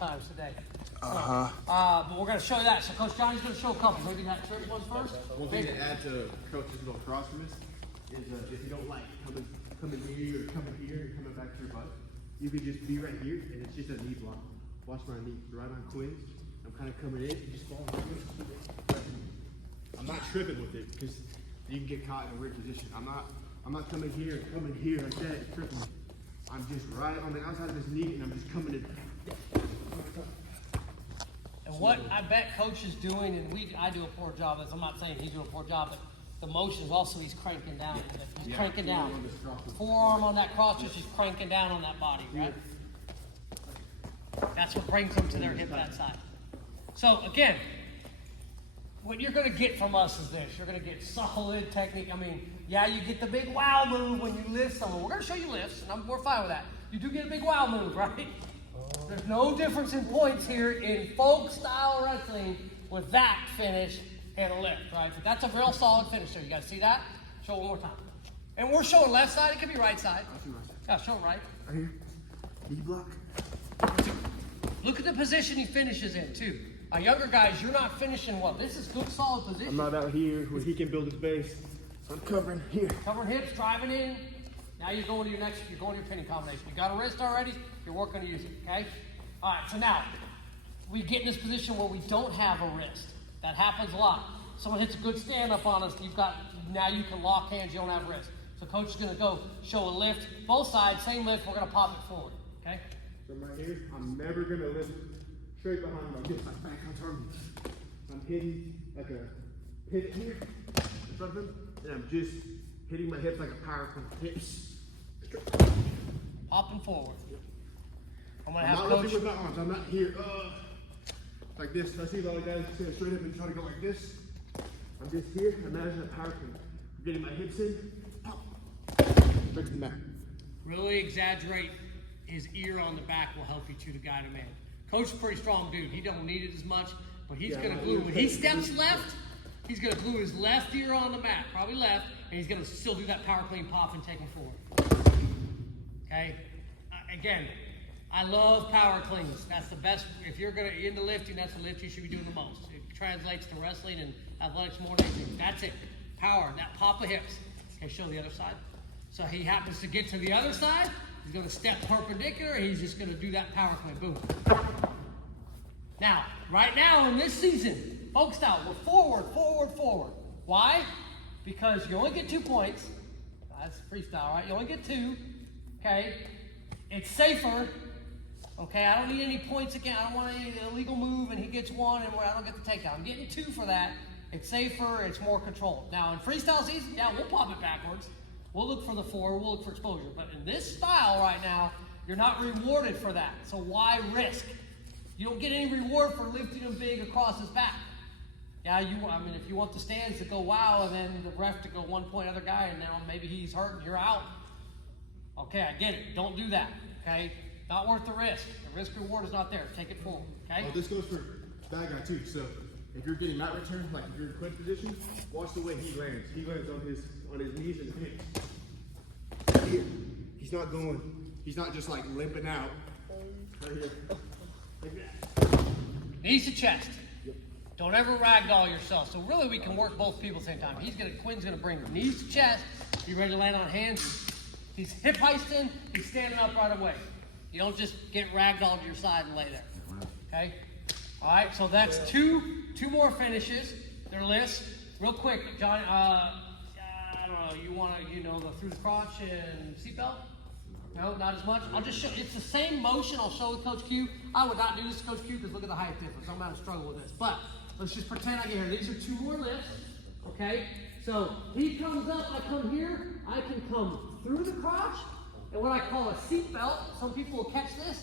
times today. But we're going to show you that. So Coach Johnny's going to show a couple. Maybe that trip one first. One thing to add to Coach's little cross from this is if you don't like coming here or coming here and coming back to your butt, you can just be right here and it's just a knee block. Watch my knee right on Quinn's. I'm kind of coming in and just falling. I'm not tripping with it because you can get caught in a weird position. I'm not coming here and coming here like that and tripping. I'm just right on the outside of this knee and I'm just coming in. And what I bet Coach is doing, and I do a poor job of this. I'm not saying he's doing a poor job, but the motion is also he's cranking down. He's cranking down. Forearm on that cross, just he's cranking down on that body, right? That's what brings them to their hip that side. So again, what you're going to get from us is this. You're going to get solid technique. I mean, yeah, you get the big wow move when you lift someone. We're going to show you lifts, and we're fine with that. You do get a big wow move, right? There's no difference in points here in folk style wrestling with that finish and a lift, right? But that's a real solid finish there. You guys see that? Show it one more time. And we're showing left side. It could be right side. Yeah, show it right. Right here. Knee block. Look at the position he finishes in, too. Younger guys, you're not finishing well. This is good, solid position. I'm not out here where he can build his base. I'm covering here. Covering hips, driving in. Now you're going to your pinning combination. You got a wrist already, you're working to use it, okay? All right, so now, we get in this position where we don't have a wrist. That happens a lot. Someone hits a good stand-up on us, now you can lock hands, you don't have wrist. So Coach is going to go show a lift, both sides, same lift, we're going to pop it forward, okay? So right here, I'm never going to lift straight behind like this, like back on target. I'm hitting like a pivot here or something, and I'm just hitting my hips like a power from hips. Popping forward. I'm not Coach lifting with my arms. I'm not here like this. I see a lot of guys stand straight up and try to go like this. I'm just here. Imagine a power clean. I'm getting my hips in. Pop. Straight to the mat. Really exaggerate his ear on the back will help you to guide him in. Coach is a pretty strong dude. He don't need it as much, but he's going to glue. When he steps left, he's going to glue his left ear on the mat, probably left, and he's going to still do that power clean pop and take him forward. Okay? Again, I love power cleans. That's the best. If you're going to into lifting, that's the lift you should be doing the most. It translates to wrestling and athletics more than anything. That's it. Power, that pop of hips. Okay, show the other side. So he happens to get to the other side. He's going to step perpendicular. He's just going to do that power clean. Boom. Now, right now in this season, folk style, we're forward, forward, forward. Why? Because you only get 2 points. That's freestyle, right? You only get 2. Okay? It's safer. Okay? I don't need any points again. I don't want any illegal move and he gets 1 and I don't get the takedown. I'm getting 2 for that. It's safer. It's more controlled. Now, in freestyle season, yeah, we'll pop it backwards. We'll look for the forward. We'll look for exposure. But in this style right now, you're not rewarded for that. So why risk? You don't get any reward for lifting him big across his back. Yeah, if you want the stands to go wow and then the ref to go 1 point other guy and now maybe he's hurt and you're out. Okay, I get it. Don't do that. Okay? Not worth the risk. The risk reward is not there. Take it forward. Okay? Oh, this goes for that guy too. So if you're getting that return, like if you're in quit position, watch the way he lands. He lands on his knees and hips. Here. He's not just like limping out. Right here. Like that. Knees to chest. Yep. Don't ever ragdoll yourself. So really we can work both people at the same time. Quinn's gonna bring knees to chest. You ready to land on hands? He's hip heisting, he's standing up right away. You don't just get ragdolled to your side and lay there. Okay? Alright, so that's two more finishes. They're lists. Real quick, Johnny, I don't know, you wanna the through the crotch and seatbelt? No, not as much. I'll just show. It's the same motion. I'll show with Coach Q. I would not do this to Coach Q because look at the height difference. I'm going to struggle with this. But let's just pretend I get here. These are 2 more lifts. Okay? So he comes up, I come here. I can come through the crotch. And what I call a seat belt. Some people will catch this.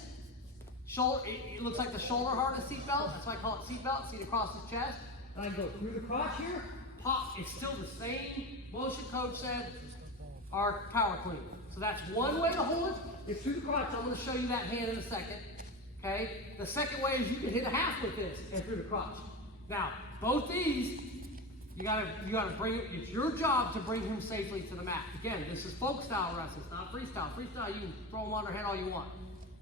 Shoulder. It looks like the shoulder harness seat belt. That's why I call it seat belt. See it across his chest. And I go through the crotch here. Pop. It's still the same motion Coach said. Our power clean. So that's one way to hold it. It's through the crotch. I'm going to show you that hand in a second. Okay? The second way is you can hit a half with this and through the crotch. Now, both these, you gotta bring it. It's your job to bring him safely to the mat. Again, this is folk style wrestling. It's not freestyle. Freestyle, you can throw him on their head all you want.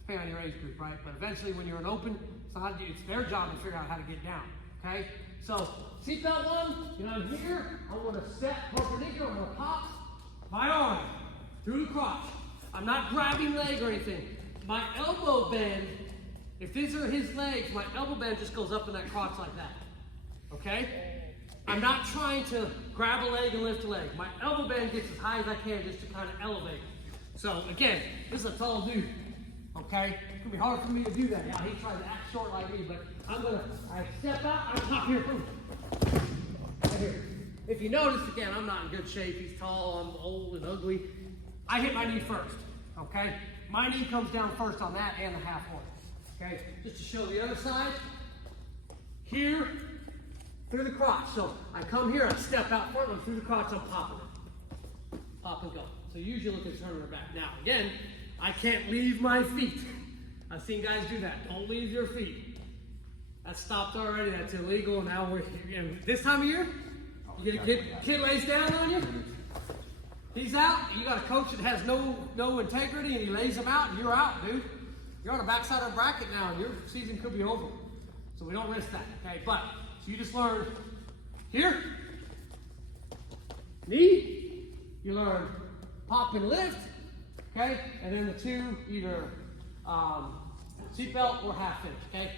depending on your age group, right? But eventually when you're in open, it's their job to figure out how to get down, okay? So, seatbelt one, I'm here, I'm gonna step perpendicular, I'm gonna pop my arm through the crotch. I'm not grabbing leg or anything. My elbow bend, if these are his legs, my elbow bend just goes up in that crotch like that, okay? I'm not trying to grab a leg and lift a leg. My elbow bend gets as high as I can just to kind of elevate. So again, this is a tall dude, okay? It's gonna be hard for me to do that. Now he tries to act short like me, but I step out, I pop here, boom. Right here. If you notice, again, I'm not in good shape. He's tall, I'm old and ugly. I hit my knee first, okay? My knee comes down first on that and the half horse, okay? Just to show the other side. Here, through the crotch. So I come here, I step out front, I'm through the crotch, I'm popping it. Pop and go. So usually look at turning her back. Now, again, I can't leave my feet. I've seen guys do that. Don't leave your feet. That's stopped already, that's illegal, and now we're, this time of year, you get a kid lays down on you, he's out, you got a coach that has no integrity, and he lays him out, and you're out, dude. You're on the backside of the bracket now, and your season could be over. So we don't risk that, okay? But, so you just learn here, knee, you learn pop and lift, okay? And then the two, either seatbelt or half finish, okay?